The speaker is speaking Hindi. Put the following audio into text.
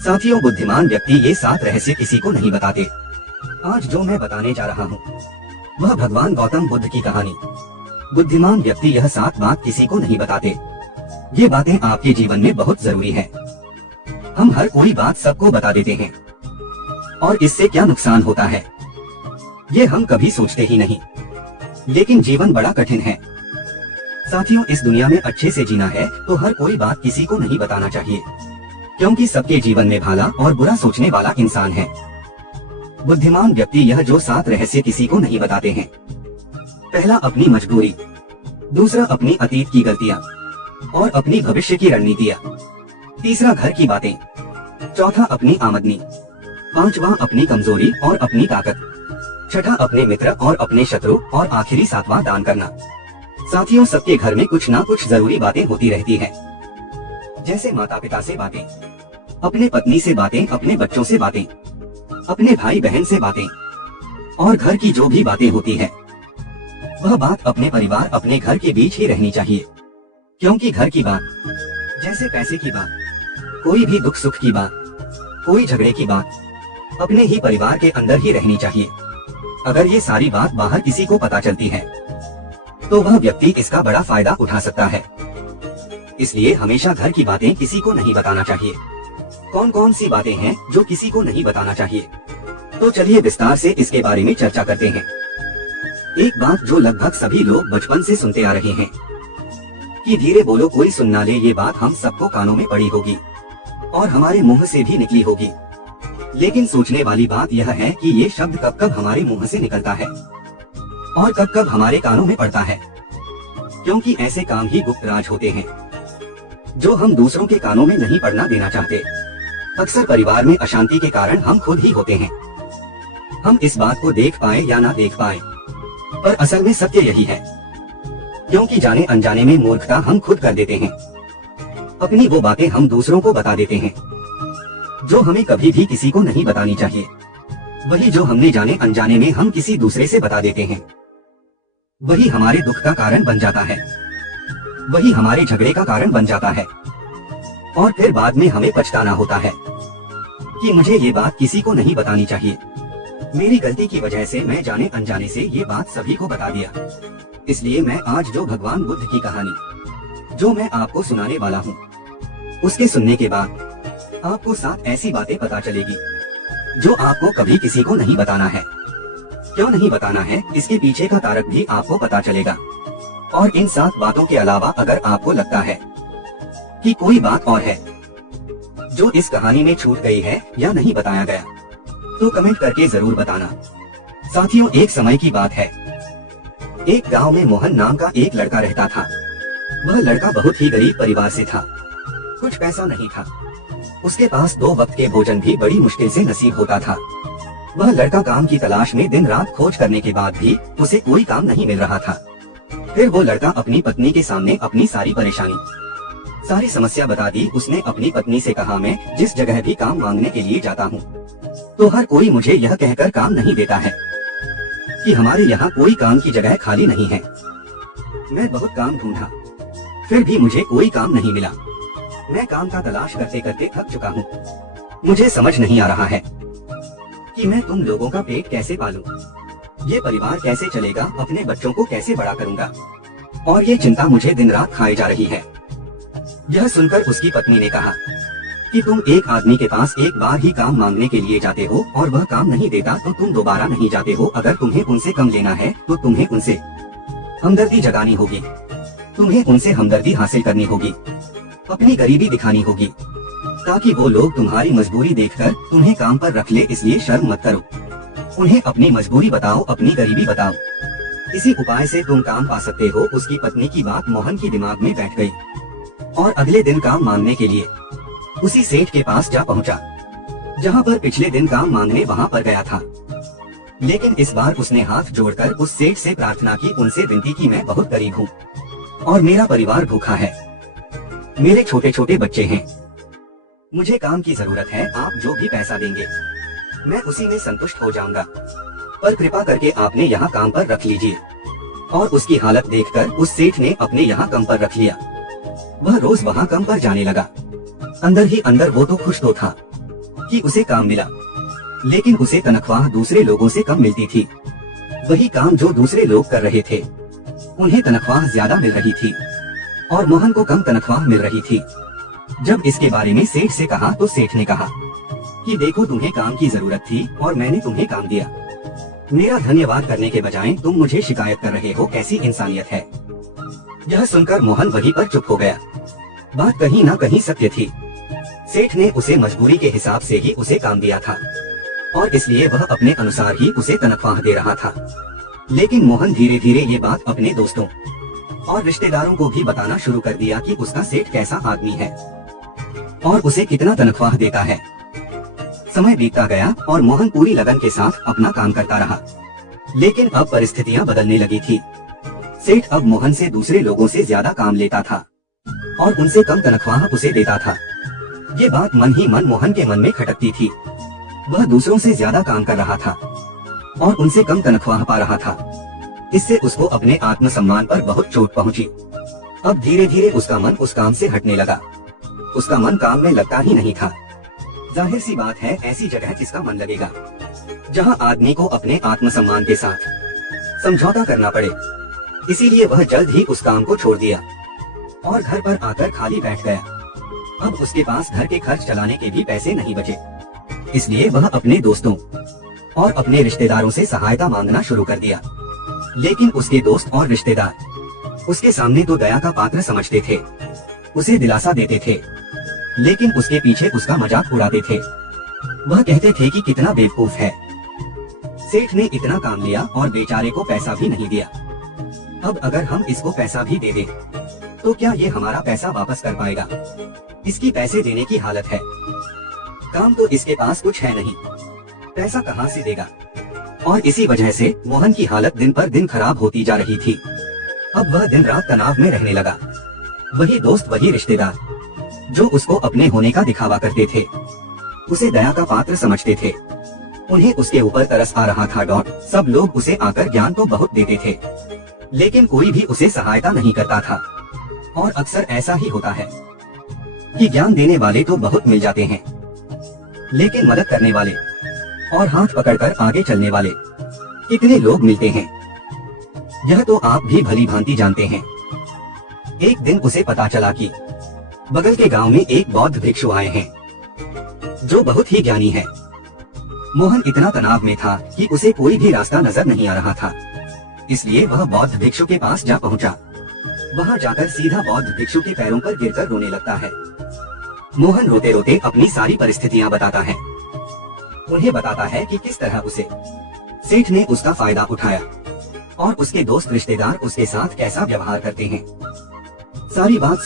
साथियों, बुद्धिमान व्यक्ति ये 7 रहस्य किसी को नहीं बताते। आज जो मैं बताने जा रहा हूँ वह भगवान गौतम बुद्ध की कहानी। बुद्धिमान व्यक्ति यह 7 बात किसी को नहीं बताते। ये बातें आपके जीवन में बहुत जरूरी है। हम हर कोई बात सबको बता देते हैं और इससे क्या नुकसान होता है ये हम कभी सोचते ही नहीं, लेकिन जीवन बड़ा कठिन है। साथियों, इस दुनिया में अच्छे से जीना है तो हर कोई बात किसी को नहीं बताना चाहिए, क्योंकि सबके जीवन में भला और बुरा सोचने वाला इंसान है। बुद्धिमान व्यक्ति यह जो 7 रहस्य किसी को नहीं बताते हैं। पहला, अपनी मजबूरी। दूसरा, अपनी अतीत की गलतियाँ और अपनी भविष्य की रणनीतियाँ। तीसरा, घर की बातें। चौथा, अपनी आमदनी। पांचवा, अपनी कमजोरी और अपनी ताकत। छठा, अपने मित्र और अपने शत्रु। और आखिरी 7वां, दान करना। साथियों, सबके घर में कुछ ना कुछ जरूरी बातें होती रहती हैं, जैसे माता पिता से बातें, अपने पत्नी से बातें, अपने बच्चों से बातें, अपने भाई बहन से बातें और घर की जो भी बातें होती है वह बात अपने परिवार, अपने घर के बीच ही रहनी चाहिए। क्योंकि घर की बात, जैसे पैसे की बात, कोई भी दुख सुख की बात, कोई झगड़े की बात, अपने ही परिवार के अंदर ही रहनी चाहिए। अगर ये सारी बात बाहर किसी को पता चलती है तो वह व्यक्ति इसका बड़ा फायदा उठा सकता है। इसलिए हमेशा घर की बातें किसी को नहीं बताना चाहिए। कौन कौन सी बातें हैं जो किसी को नहीं बताना चाहिए, तो चलिए विस्तार से इसके बारे में चर्चा करते हैं। एक बात जो लगभग सभी लोग बचपन से सुनते आ रहे हैं कि धीरे बोलो कोई सुन ना ले, ये बात हम सबको कानों में पड़ी होगी और हमारे मुंह से भी निकली होगी। लेकिन सोचने वाली बात यह है कि ये शब्द कब कब हमारे मुंह से निकलता है और कब कब हमारे कानों में पड़ता है, क्योंकि ऐसे काम ही गुप्त राज होते हैं जो हम दूसरों के कानों में नहीं पड़ना देना चाहते। अक्सर परिवार में अशांति के कारण हम खुद ही होते हैं। हम इस बात को देख पाए या ना देख पाए, पर असल में सत्य यही है, क्योंकि जाने अनजाने में मूर्खता हम खुद कर देते हैं। अपनी वो बातें हम दूसरों को बता देते हैं जो हमें कभी भी किसी को नहीं बतानी चाहिए। वही जो हमने जाने अनजाने में हम किसी दूसरे से बता देते हैं, वही हमारे दुख का कारण बन जाता है, वही हमारे झगड़े का कारण बन जाता है और फिर बाद में हमें पछताना होता है कि मुझे ये बात किसी को नहीं बतानी चाहिए। मेरी गलती की वजह से मैं जाने अनजाने से ये बात सभी को बता दिया। इसलिए मैं आज जो भगवान बुद्ध की कहानी जो मैं आपको सुनाने वाला हूँ, उसके सुनने के बाद आपको 7 ऐसी बातें पता चलेगी जो आपको कभी किसी को नहीं बताना है। क्यों नहीं बताना है, इसके पीछे का तारक भी आपको पता चलेगा। और इन 7 बातों के अलावा अगर आपको लगता है कि कोई बात और है जो इस कहानी में छूट गई है या नहीं बताया गया, तो कमेंट करके जरूर बताना। साथियों, एक समय की बात है। एक गांव में मोहन नाम का एक लड़का रहता था। वह लड़का बहुत ही गरीब परिवार से था। कुछ पैसा नहीं था, उसके पास 2 वक्त के भोजन भी बड़ी मुश्किल से नसीब होता था। वह लड़का काम की तलाश में दिन रात खोज करने के बाद भी उसे कोई काम नहीं मिल रहा था। फिर वो लड़का अपनी पत्नी के सामने अपनी सारी परेशानी, सारी समस्या बता दी। उसने अपनी पत्नी से कहा, मैं जिस जगह भी काम मांगने के लिए जाता हूँ तो हर कोई मुझे यह कहकर काम नहीं देता है कि हमारे यहाँ कोई काम की जगह खाली नहीं है। मैं बहुत काम ढूंढा, फिर भी मुझे कोई काम नहीं मिला। मैं काम का तलाश करते करते थक चुका हूँ। मुझे समझ नहीं आ रहा है कि मैं तुम लोगों का पेट कैसे पालूं, ये परिवार कैसे चलेगा, अपने बच्चों को कैसे बड़ा करूंगा, और ये चिंता मुझे दिन रात खाई जा रही है। यह सुनकर उसकी पत्नी ने कहा कि तुम एक आदमी के पास एक बार ही काम मांगने के लिए जाते हो और वह काम नहीं देता तो तुम दोबारा नहीं जाते हो। अगर तुम्हें उनसे कम लेना है तो तुम्हें उनसे हमदर्दी जगानी होगी, तुम्हें उनसे हमदर्दी हासिल करनी होगी, अपनी गरीबी दिखानी होगी, ताकि वो लोग तुम्हारी मजबूरी देखकर तुम्हें काम पर रख ले। इसलिए शर्म मत करो, उन्हें अपनी मजबूरी बताओ, अपनी गरीबी बताओ। इसी उपाय से तुम काम पा सकते हो। उसकी पत्नी की बात मोहन की दिमाग में बैठ गई और अगले दिन काम मांगने के लिए उसी सेठ के पास जा पहुंचा जहां पर पिछले दिन काम मांगने वहां पर गया था। लेकिन इस बार उसने हाथ जोड़कर उस सेठ से प्रार्थना की, उनसे विनती की, मैं बहुत गरीब हूँ और मेरा परिवार भूखा है, मेरे छोटे छोटे बच्चे हैं, मुझे काम की जरूरत है। आप जो भी पैसा देंगे मैं उसी में संतुष्ट हो जाऊंगा, पर कृपा करके आपने यहाँ काम पर रख लीजिए। और उसकी हालत देखकर उस सेठ ने अपने यहाँ काम पर रख लिया। वह रोज वहाँ काम पर जाने लगा। अंदर ही अंदर वो तो खुश तो था, कि उसे काम मिला, लेकिन उसे तनख्वाह दूसरे लोगों से कम मिलती थी। वही काम जो दूसरे लोग कर रहे थे, उन्हें तनख्वाह ज्यादा मिल रही थी और मोहन को कम तनख्वाह मिल रही थी। जब इसके बारे में सेठ से कहा तो सेठ ने कहा कि देखो, तुम्हें काम की जरूरत थी और मैंने तुम्हें काम दिया। मेरा धन्यवाद करने के बजाय तुम मुझे शिकायत कर रहे हो, कैसी इंसानियत है। यह सुनकर मोहन वहीं पर चुप हो गया। बात कहीं ना कहीं सत्य थी। सेठ ने उसे मजबूरी के हिसाब से ही उसे काम दिया था और इसलिए वह अपने अनुसार ही उसे तनख्वाह दे रहा था। लेकिन मोहन धीरे धीरे ये बात अपने दोस्तों और रिश्तेदारों को भी बताना शुरू कर दिया कि उसका सेठ कैसा आदमी है और उसे कितना तनख्वाह देता है। समय बीतता गया और मोहन पूरी लगन के साथ अपना काम करता रहा, लेकिन अब परिस्थितियां बदलने लगी थी। सेठ अब मोहन से दूसरे लोगों से ज्यादा काम लेता था और उनसे कम तनख्वाह उसे देता था। ये बात मन ही मन मोहन के मन में खटकती थी। वह दूसरों से ज्यादा काम कर रहा था और उनसे कम तनख्वाह पा रहा था। इससे उसको अपने आत्मसम्मान पर बहुत चोट पहुंची। अब धीरे धीरे उसका मन उस काम से हटने लगा। उसका मन काम में लगता ही नहीं था। जाहिर सी बात है, ऐसी जगह किसका मन लगेगा जहां आदमी को अपने आत्मसम्मान के साथ समझौता करना पड़े। इसीलिए वह जल्द ही उस काम को छोड़ दिया और घर पर आकर खाली बैठ गया। अब उसके पास घर के खर्च चलाने के भी पैसे नहीं बचे। इसलिए वह अपने दोस्तों और अपने रिश्तेदारों से सहायता मांगना शुरू कर दिया। लेकिन उसके दोस्त और रिश्तेदार उसके सामने तो दया का पात्र समझते थे, उसे दिलासा देते थे, लेकिन उसके पीछे उसका मजाक उड़ाते थे। वह कहते थे कि कितना बेवकूफ है, सेठ ने इतना काम लिया और बेचारे को पैसा भी नहीं दिया। अब अगर हम इसको पैसा भी दे दें, तो क्या ये हमारा पैसा वापस कर पाएगा? इसकी पैसे देने की हालत है। काम तो इसके पास कुछ है नहीं, पैसा कहाँ से देगा? और इसी वजह से मोहन की हालत दिन पर दिन खराब होती जा रही थी। अब वह दिन रात तनाव में रहने लगा। वही दोस्त, वही रिश्तेदार जो उसको अपने होने का दिखावा करते थे, उसे दया का पात्र समझते थे, उन्हें उसके ऊपर तरस आ रहा था। सब लोग उसे आकर ज्ञान तो बहुत देते थे, लेकिन कोई भी उसे सहायता नहीं करता था। और अक्सर ऐसा ही होता है कि ज्ञान देने वाले तो बहुत मिल जाते हैं, लेकिन मदद करने वाले और हाथ पकड़कर आगे चलने वाले कितने लोग मिलते हैं, यह तो आप भी भली भांति जानते हैं। एक दिन उसे पता चला कि बगल के गांव में एक बौद्ध भिक्षु आए हैं जो बहुत ही ज्ञानी है। मोहन इतना तनाव में था कि उसे कोई भी रास्ता नजर नहीं आ रहा था। इसलिए वह बौद्ध भिक्षु के पास जा पहुंचा। वहां जाकर सीधा बौद्ध भिक्षु के पैरों पर गिरकर रोने लगता है। मोहन रोते रोते अपनी सारी परिस्थितियां बताता है। उन्हें बताता है कि किस तरह उसे सेठ ने उसका फायदा उठाया और उसके दोस्त रिश्तेदार उसके साथ कैसा व्यवहार करते हैं। सारी बात